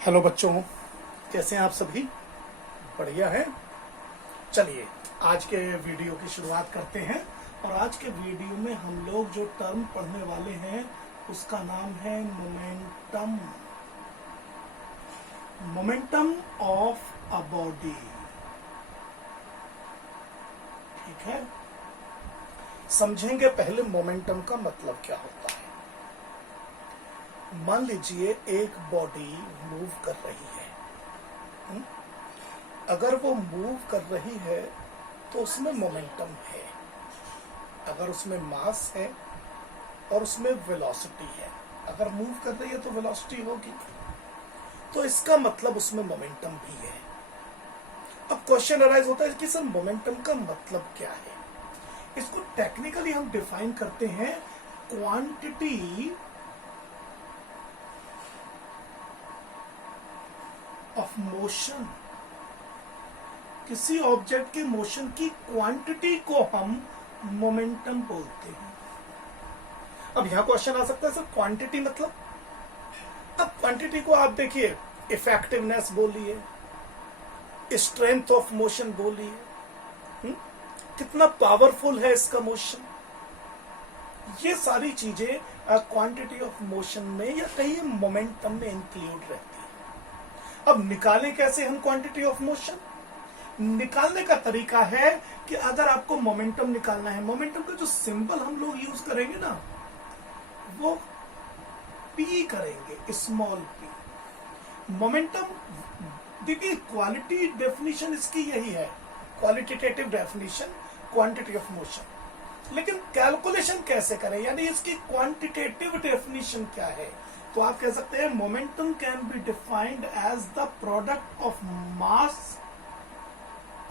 Hello बच्चों, कैसे हैं आप सभी? बढ़िया है। चलिए आज के वीडियो की शुरुआत करते हैं। और आज के वीडियो में हम लोग जो टर्म पढ़ने वाले हैं उसका नाम है momentum. Momentum of a body. ठीक है, समझेंगे पहले मोमेंटम का मतलब क्या होता है। मान लीजिए एक बॉडी मूव कर रही है। अगर वो मूव कर रही है तो उसमें मोमेंटम है। अगर उसमें मास है और उसमें वेलोसिटी है, अगर मूव कर रही है तो वेलोसिटी होगी, तो इसका मतलब उसमें मोमेंटम भी है। अब क्वेश्चन अराइज होता है कि सर मोमेंटम का मतलब क्या है। इसको टेक्निकली हम डिफाइन करते हैं क्वांटिटी ऑफ मोशन। किसी ऑब्जेक्ट के मोशन की क्वांटिटी को हम मोमेंटम बोलते हैं। अब यहां क्वेश्चन आ सकता है सर क्वांटिटी मतलब। अब क्वांटिटी को आप देखिए, इफेक्टिवनेस बोलिए, स्ट्रेंथ ऑफ मोशन बोलिए, कितना पावरफुल है इसका मोशन, ये सारी चीजें क्वांटिटी ऑफ मोशन में या कहीं मोमेंटम में इंक्लूड रहती है। अब निकालें कैसे हम क्वांटिटी ऑफ मोशन? निकालने का तरीका है कि अगर आपको मोमेंटम निकालना है, मोमेंटम का जो सिंबल हम लोग यूज करेंगे ना वो पी करेंगे, स्मॉल पी। मोमेंटम देखिए, क्वालिटी डेफिनेशन इसकी यही है, qualitative definition quantity of motion. लेकिन कैलकुलेशन कैसे करें, यानी इसकी क्वांटिटेटिव डेफिनेशन क्या है? तो आप कह सकते हैं momentum can be defined as the product of mass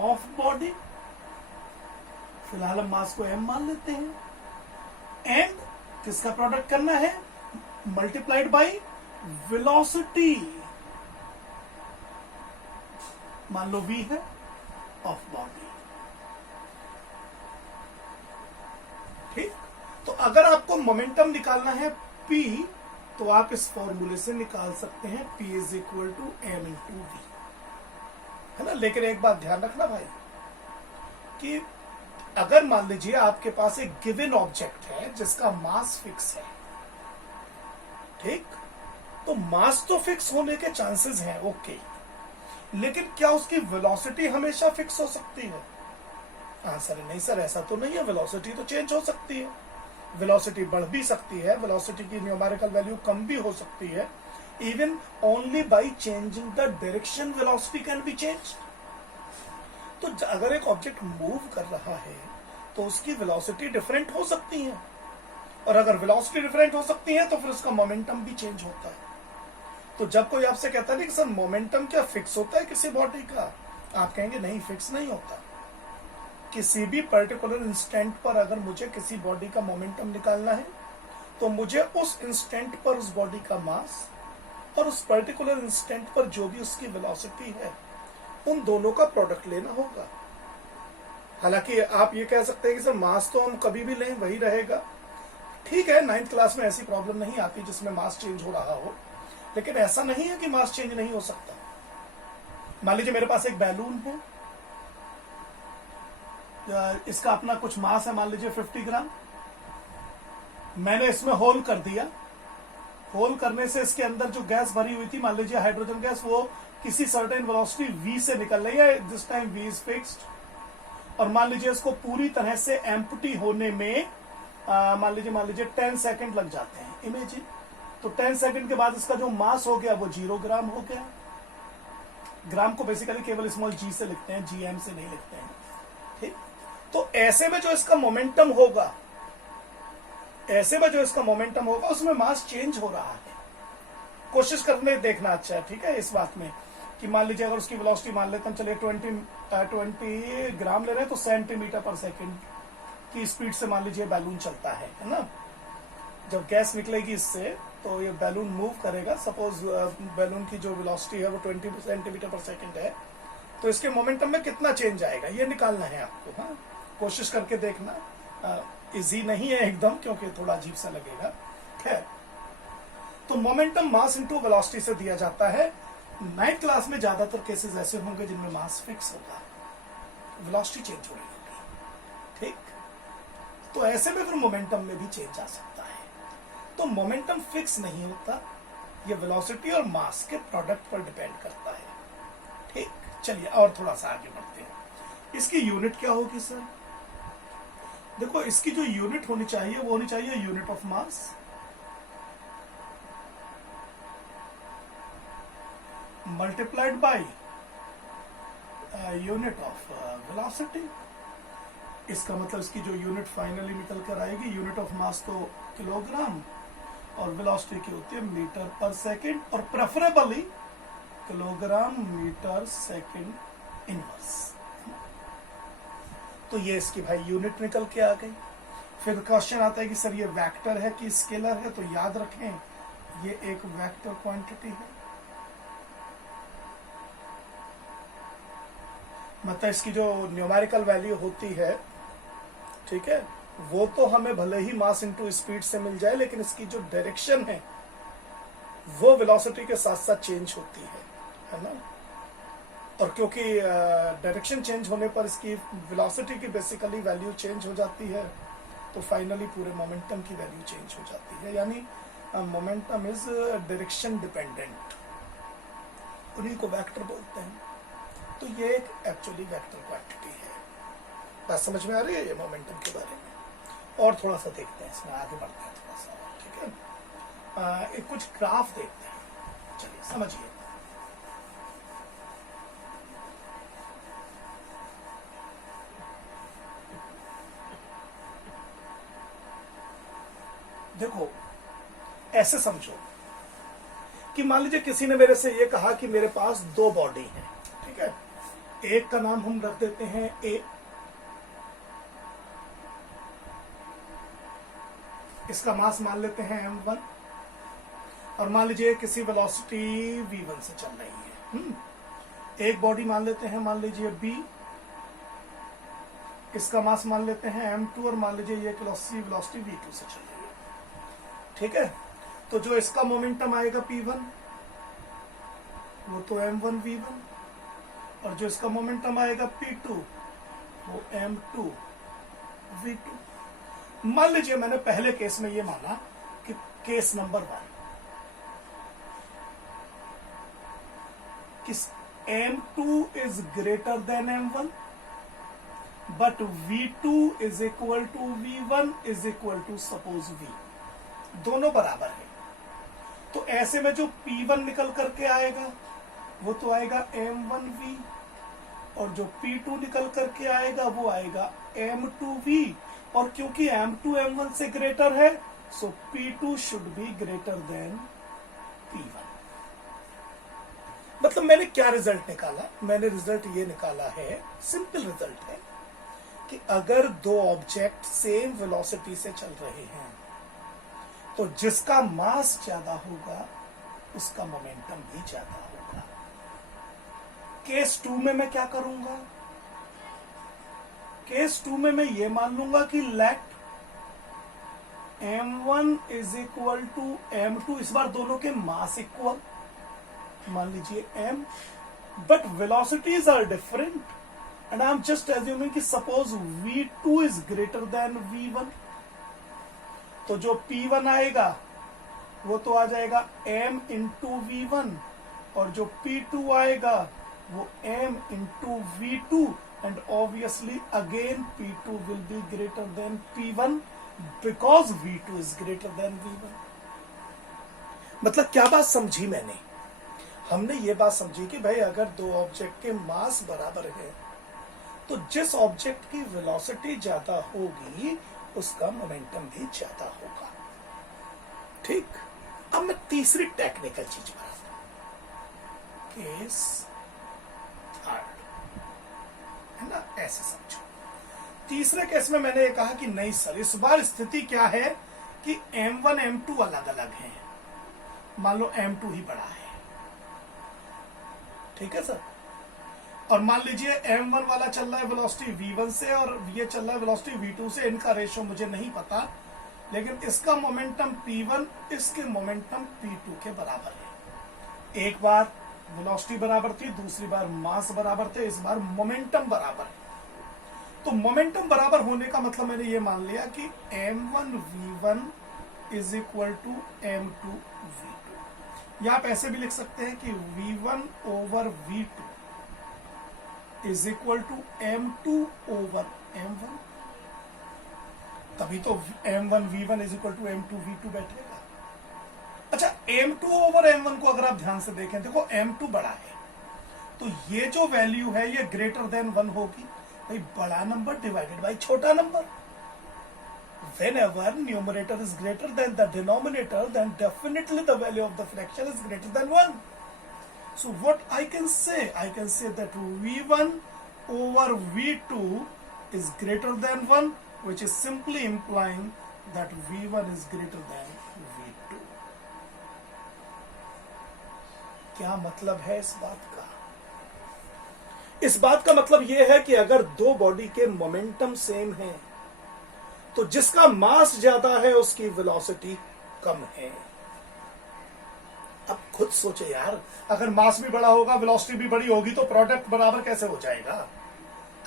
of body. फिलहाल हम मास को m मान लेते हैं। एंड किसका प्रोडक्ट करना है? मल्टीप्लाइड बाय वेलोसिटी, मान लो v है, ऑफ बॉडी। ठीक, तो अगर आपको मोमेंटम निकालना है p, तो आप इस फॉर्मूले से निकाल सकते हैं P is equal to M into V, है ना। लेकिन एक बात ध्यान रखना भाई कि अगर मान लीजिए आपके पास एक गिवन ऑब्जेक्ट है जिसका मास फिक्स है, ठीक, तो मास तो फिक्स होने के चांसेस हैं, ओके, लेकिन क्या उसकी वेलोसिटी हमेशा फिक्स हो सकती है? आंसर नहीं सर, ऐसा तो नहीं है। वेलोसिटी तो चेंज हो सकती है, वेलोसिटी बढ़ भी सकती है, वेलोसिटी की न्यूमेरिकल वैल्यू कम भी हो सकती है। Even only by changing the direction velocity can be change. तो अगर एक ऑब्जेक्ट मूव कर रहा है तो उसकी वेलोसिटी डिफरेंट हो सकती है, और अगर वेलोसिटी डिफरेंट हो सकती है तो फिर उसका मोमेंटम भी चेंज होता है। तो जब कोई आपसे कहता है कि सर मोमेंटम क्या फिक्स होता है किसी बॉडी का, आप कहेंगे नहीं, फिक्स नहीं होता। किसी भी पर्टिकुलर इंस्टेंट पर अगर मुझे किसी बॉडी का मोमेंटम निकालना है तो मुझे उस इंस्टेंट पर उस बॉडी का मास और उस पर्टिकुलर इंस्टेंट पर जो भी उसकी वेलोसिटी है, उन दोनों का प्रोडक्ट लेना होगा। हालांकि आप ये कह सकते हैं कि सर मास तो हम कभी भी लें वही रहेगा। ठीक है, 9th क्लास में ऐसी प्रॉब्लम नहीं आती जिसमें मास चेंज हो रहा हो, लेकिन ऐसा नहीं है कि मास चेंज नहीं हो सकता। मान लीजिए मेरे पास एक बैलून है, इसका अपना कुछ मास है, मान लीजिए 50 ग्राम। मैंने इसमें होल कर दिया, होल करने से इसके अंदर जो गैस भरी हुई थी, मान लीजिए हाइड्रोजन गैस, वो किसी सर्टेन वेलोसिटी v से निकल रही है, this time v is fixed. और मान लीजिए इसको पूरी तरह से एम्प्टी होने में मान लीजिए 10 सेकंड लग जाते हैं, इमेजिन। तो 10 सेकंड के बाद इसका जो मास हो गया वो 0 ग्राम हो गया। ग्राम को बेसिकली केवल स्मॉल g से लिखते हैं, gm से नहीं लिखते हैं, ठीक। तो ऐसे में जो इसका मोमेंटम होगा, उसमें मास चेंज हो रहा है। कोशिश करने देखना अच्छा है, ठीक है, इस बात में कि मान लीजिए अगर उसकी वेलोसिटी मान लेते हैं, चलिए 20 ग्राम ले रहे हैं, तो सेंटीमीटर पर सेकंड की स्पीड से मान लीजिए बैलून चलता है ना। जब गैस निकलेगी इससे तो ये बैलून मूव करेगा। सपोज बैलून की जो वेलोसिटी है वो 20 सेंटीमीटर पर सेकंड है, तो इसके मोमेंटम में कितना चेंज आएगा ये निकालना है आपको। हाँ, कोशिश करके देखना। इजी नहीं है एकदम, क्योंकि थोड़ा अजीब सा लगेगा। खैर, तो मोमेंटम मास इनटू वेलोसिटी से दिया जाता है। नए क्लास में ज्यादातर केसेस ऐसे होंगे जिनमें मास फिक्स होगा, वेलोसिटी चेंज हो रही होगी, ठीक। तो ऐसे में फिर मोमेंटम में भी चेंज आ सकता है। तो मोमेंटम फिक्स नहीं होता, ये वेलोसिटी और मास के प्रोडक्ट पर डिपेंड करता है, ठीक। चलिए और थोड़ा सा आगे बढ़ते हैं। इसकी यूनिट क्या होगी सर? देखो, इसकी जो यूनिट होनी चाहिए वो होनी चाहिए unit of mass multiplied by unit of velocity. इसका मतलब इसकी जो यूनिट फाइनली निकल कर आएगी, यूनिट ऑफ मास तो किलोग्राम और वेलोसिटी की होती है मीटर पर सेकंड, और preferably kilogram metre second inverse. तो ये इसकी भाई यूनिट निकल के आ गई। फिर क्वेश्चन आता है कि सर ये वेक्टर है कि स्केलर है? तो याद रखें ये एक वेक्टर क्वांटिटी है, मतलब इसकी जो न्यूमेरिकल वैल्यू होती है, ठीक है, वो तो हमें भले ही मास इनटू स्पीड से मिल जाए, लेकिन इसकी जो डायरेक्शन है वो वेलोसिटी के साथ साथ चेंज होती है ना। और क्योंकि डायरेक्शन चेंज होने पर इसकी वेलोसिटी की बेसिकली वैल्यू चेंज हो जाती है, तो फाइनली पूरे मोमेंटम की वैल्यू चेंज हो जाती है। यानी मोमेंटम इज डायरेक्शन डिपेंडेंट, उन्हीं को वेक्टर बोलते हैं। तो ये एक एक्चुअली वेक्टर क्वांटिटी है। बात समझ में आ रही है ये मोमेंटम के बारे में? और थोड़ा सा देखते हैं, इसमें आगे बढ़ते हैं थोड़ा सा, ठीक है। एक कुछ ग्राफ देखते हैं, चलिए समझिए। देखो, ऐसे समझो कि मान लीजिए किसी ने मेरे से ये कहा कि मेरे पास दो बॉडी है, ठीक है। एक का नाम हम रख देते हैं ए, इसका मास मान लेते हैं m1, और मान लीजिए किसी वेलोसिटी v1 से चल रही है। एक बॉडी मान लेते हैं, मान लीजिए b, इसका मास मान लेते हैं m2, और मान लीजिए ये वेलोसिटी v2 से चल रही है, ठीक है। तो जो इसका मोमेंटम आएगा p1 वो तो m1 v1, और जो इसका मोमेंटम आएगा p2 वो m2 v2। मान लीजिए मैंने पहले केस में ये माना कि केस नंबर 1 कि m2 is greater than m1 but v2 is equal to v1 is equal to suppose v, दोनों बराबर है। तो ऐसे में जो p1 निकल करके आएगा वो तो आएगा m1v, और जो p2 निकल करके आएगा वो आएगा m2v, और क्योंकि m2 m1 से ग्रेटर है सो p2 should be greater than p1। मतलब मैंने क्या रिजल्ट निकाला? मैंने रिजल्ट ये निकाला है, सिंपल रिजल्ट है कि अगर दो ऑब्जेक्ट सेम वेलोसिटी से चल रहे हैं तो जिसका मास ज्यादा होगा उसका मोमेंटम भी ज्यादा होगा। केस 2 में मैं क्या करूंगा? केस 2 में मैं ये मान लूंगा कि late m1 is equal to m2, इस बार दोनों के मास इक्वल, मान लीजिए m, but velocities are different and I am just assuming कि suppose v2 is greater than v1, तो जो p1 आएगा वो तो आ जाएगा m इंटू v1, और जो p2 आएगा वो m into v2, and obviously again p2 will be greater than p1 because v2 is greater than v1। मतलब क्या बात समझी मैंने? हमने ये बात समझी कि भाई अगर दो ऑब्जेक्ट के मास बराबर है तो जिस ऑब्जेक्ट की वेलोसिटी ज्यादा होगी उसका मोमेंटम भी ज्यादा होगा, ठीक। अब मैं तीसरी टेक्निकल चीज बताता हूं, केस थर्ड, है ना, ऐसे समझो। तीसरे केस में मैंने ये कहा कि नहीं सर, इस बार स्थिति क्या है कि m1 m2 अलग अलग हैं, मान लो m2 ही बड़ा है, ठीक है सर। और मान लीजिए m1 वाला चल रहा है वेलोसिटी v1 से और ये चल रहा है वेलोसिटी v2 से, इनका रेशियो मुझे नहीं पता, लेकिन इसका मोमेंटम p1 इसके मोमेंटम p2 के बराबर है। एक बार वेलोसिटी बराबर थी, दूसरी बार मास बराबर थे, इस बार मोमेंटम बराबर है। तो मोमेंटम बराबर होने का मतलब मैंने ये मान लिया कि m1v1 is equal to m2v2, या आप ऐसे भी लिख सकते हैं कि v1 over v2 is equal to m2 over m1, तभी तो m1v1 is equal to m2v2 बैठेगा। अच्छा, m2 ओवर m1 को अगर आप ध्यान से देखें, देखो m2 बड़ा है, तो ये जो वैल्यू है ये ग्रेटर देन 1 होगी। भाई बड़ा नंबर डिवाइडेड बाय छोटा number, whenever numerator is greater than the denominator, then definitely the value of the fraction is greater than 1. So what I can say that v1 over v2 is greater than 1, which is simply implying that v1 is greater than v2. क्या मतलब है इस बात का? इस बात का मतलब यह है कि अगर दो बॉडी के मोमेंटम सेम है तो जिसका मास ज्यादा है उसकी वेलोसिटी कम है। अब खुद सोचे यार, अगर मास भी बड़ा होगा, वेलोसिटी भी बड़ी होगी, तो प्रोडक्ट बराबर कैसे हो जाएगा?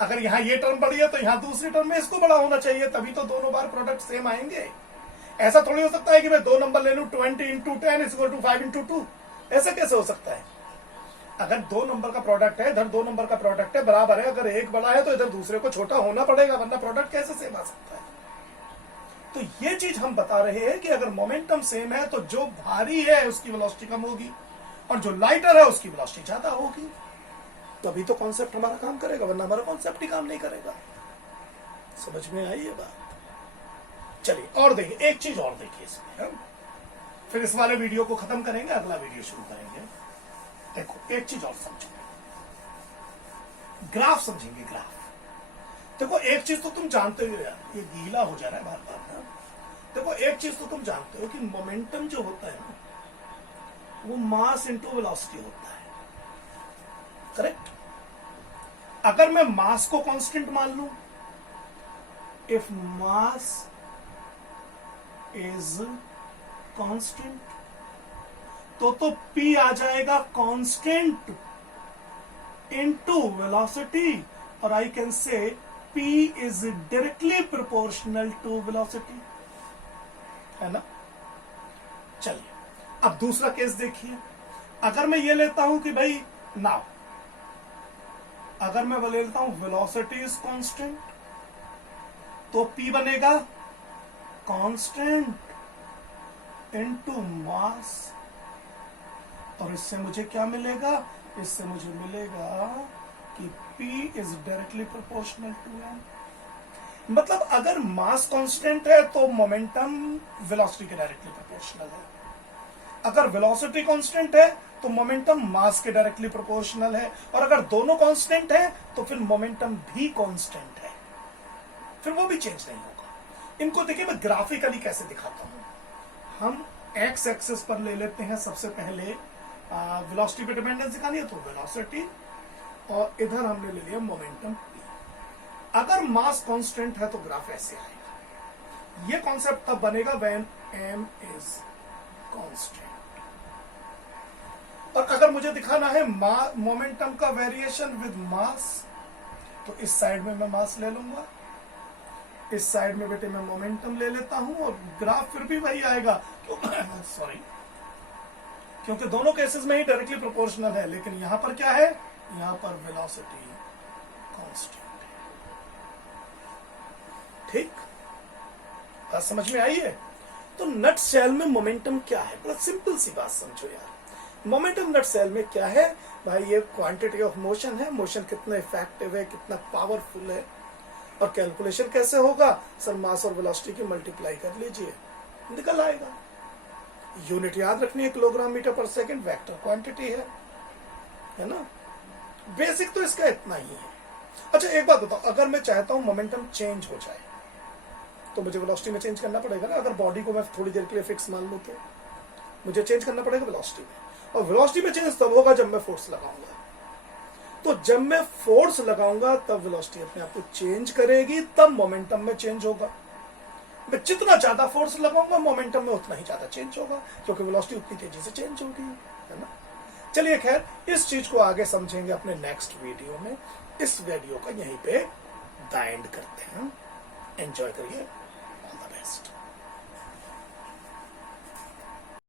अगर यहां ये टर्म बड़ी है तो यहां दूसरी टर्म में इसको बड़ा होना चाहिए, तभी तो दोनों बार प्रोडक्ट सेम आएंगे। ऐसा थोड़ी हो सकता है कि मैं दो नंबर ले लूं, 20 into 10 is equal to 5 into 2। ऐसा कैसे हो सकता है? अगर दो नंबर का प्रोडक्ट है, इधर दो नंबर का प्रोडक्ट है, बराबर है, अगर एक बड़ा है तो इधर दूसरे को छोटा होना पड़ेगा, वरना प्रोडक्ट कैसे सेम आ सकता है? तो ये चीज हम बता रहे हैं कि अगर मोमेंटम सेम है तो जो भारी है उसकी वेलोसिटी कम होगी और जो लाइटर है उसकी वेलोसिटी ज्यादा होगी, तभी तो कॉन्सेप्ट हमारा काम करेगा, वरना हमारा कॉन्सेप्ट ही काम नहीं करेगा। समझ में आई ये बात? चलिए और देखिए, एक चीज और देखिए इसमें, फिर इस वाले वीडियो को खत्म करेंगे, अगला वीडियो शुरू करेंगे। देखो एक चीज और समझेंगे, ग्राफ समझेंगे, ग्राफ। देखो एक चीज तो तुम जानते हो यार, ये गीला हो जा रहा है बार बार ना। देखो एक चीज तो तुम जानते हो कि मोमेंटम जो होता है ना, वो मास इंटू वेलोसिटी होता है, करेक्ट? अगर मैं मास को कांस्टेंट मान लूं, इफ मास इज कांस्टेंट, तो P आ जाएगा कांस्टेंट इनटू वेलोसिटी, और I can say P is directly proportional to velocity, है ना? चलिए अब दूसरा केस देखिए। अगर मैं ये लेता हूं कि भाई नाउ, अगर मैं वो लेता हूं वेलोसिटी इज कांस्टेंट, तो P बनेगा कांस्टेंट इनटू मास, और इससे मुझे क्या मिलेगा? इससे मुझे मिलेगा कि P is directly proportional to m। मतलब अगर मास कांस्टेंट है तो मोमेंटम वेलोसिटी के डायरेक्टली प्रोपोर्शनल है, अगर वेलोसिटी कांस्टेंट है तो मोमेंटम मास के डायरेक्टली प्रोपोर्शनल है, और अगर दोनों कांस्टेंट है तो फिर मोमेंटम भी कांस्टेंट है, फिर वो भी चेंज नहीं होगा। इनको देखिए मैं ग्राफिकली कैसे दिखाता हूं। हम एक्स एक्सिस पर ले लेते हैं सबसे पहले, वेलोसिटी पे डिपेंडेंस दिखानी है तो वेलोसिटी, और इधर हमने ले लिया मोमेंटम P। अगर मास कांस्टेंट है तो ग्राफ ऐसे आएगा। ये कॉन्सेप्ट तब बनेगा व्हेन m इज कांस्टेंट। और अगर मुझे दिखाना है मोमेंटम का वेरिएशन विद मास, तो इस साइड में मैं मास ले लूंगा, इस साइड में बेटे मैं मोमेंटम ले लेता हूं, और ग्राफ फिर भी वही आएगा। सॉरी, क्योंकि दोनों केसेस में ही डायरेक्टली प्रोपोर्शनल है, लेकिन यहां पर क्या है? यहां पर वेलोसिटी कांस्टेंट है। ठीक, बात समझ में आई है? तो नट सेल में मोमेंटम क्या है? बड़ा सिंपल सी बात समझो यार। मोमेंटम नट सेल में क्या है भाई? ये क्वांटिटी ऑफ मोशन है, मोशन कितना इफेक्टिव है, कितना पावरफुल है, और कैलकुलेशन कैसे होगा? सर मास और वेलोसिटी की मल्टीप्लाई कर लीजिए, निकल आएगा। यूनिट याद रखनी है, kilogram metre per second vector quantity है ना? बेसिक तो इसका इतना ही है। अच्छा एक बात बताओ, अगर मैं चाहता हूं मोमेंटम चेंज हो जाए तो मुझे वेलोसिटी में चेंज करना पड़ेगा ना। अगर बॉडी को मैं थोड़ी देर के लिए फिक्स मान लूं तो मुझे चेंज करना पड़ेगा वेलोसिटी में, और वेलोसिटी में चेंज तब होगा जब मैं फोर्स लगाऊंगा। तो जब मैं फोर्स लगाऊंगा तब वेलोसिटी अपने आप को चेंज करेगी, तब मोमेंटम में चेंज होगा। मैं जितना ज्यादा फोर्स लगाऊंगा मोमेंटम में उतना ही ज्यादा चेंज होगा, क्योंकि वेलोसिटी उतनी तेजी से चेंज होगी, है ना? चलिए खैर, इस चीज को आगे समझेंगे अपने नेक्स्ट वीडियो में। इस वीडियो का यहीं पे द एंड करते हैं। एंजॉय करिए।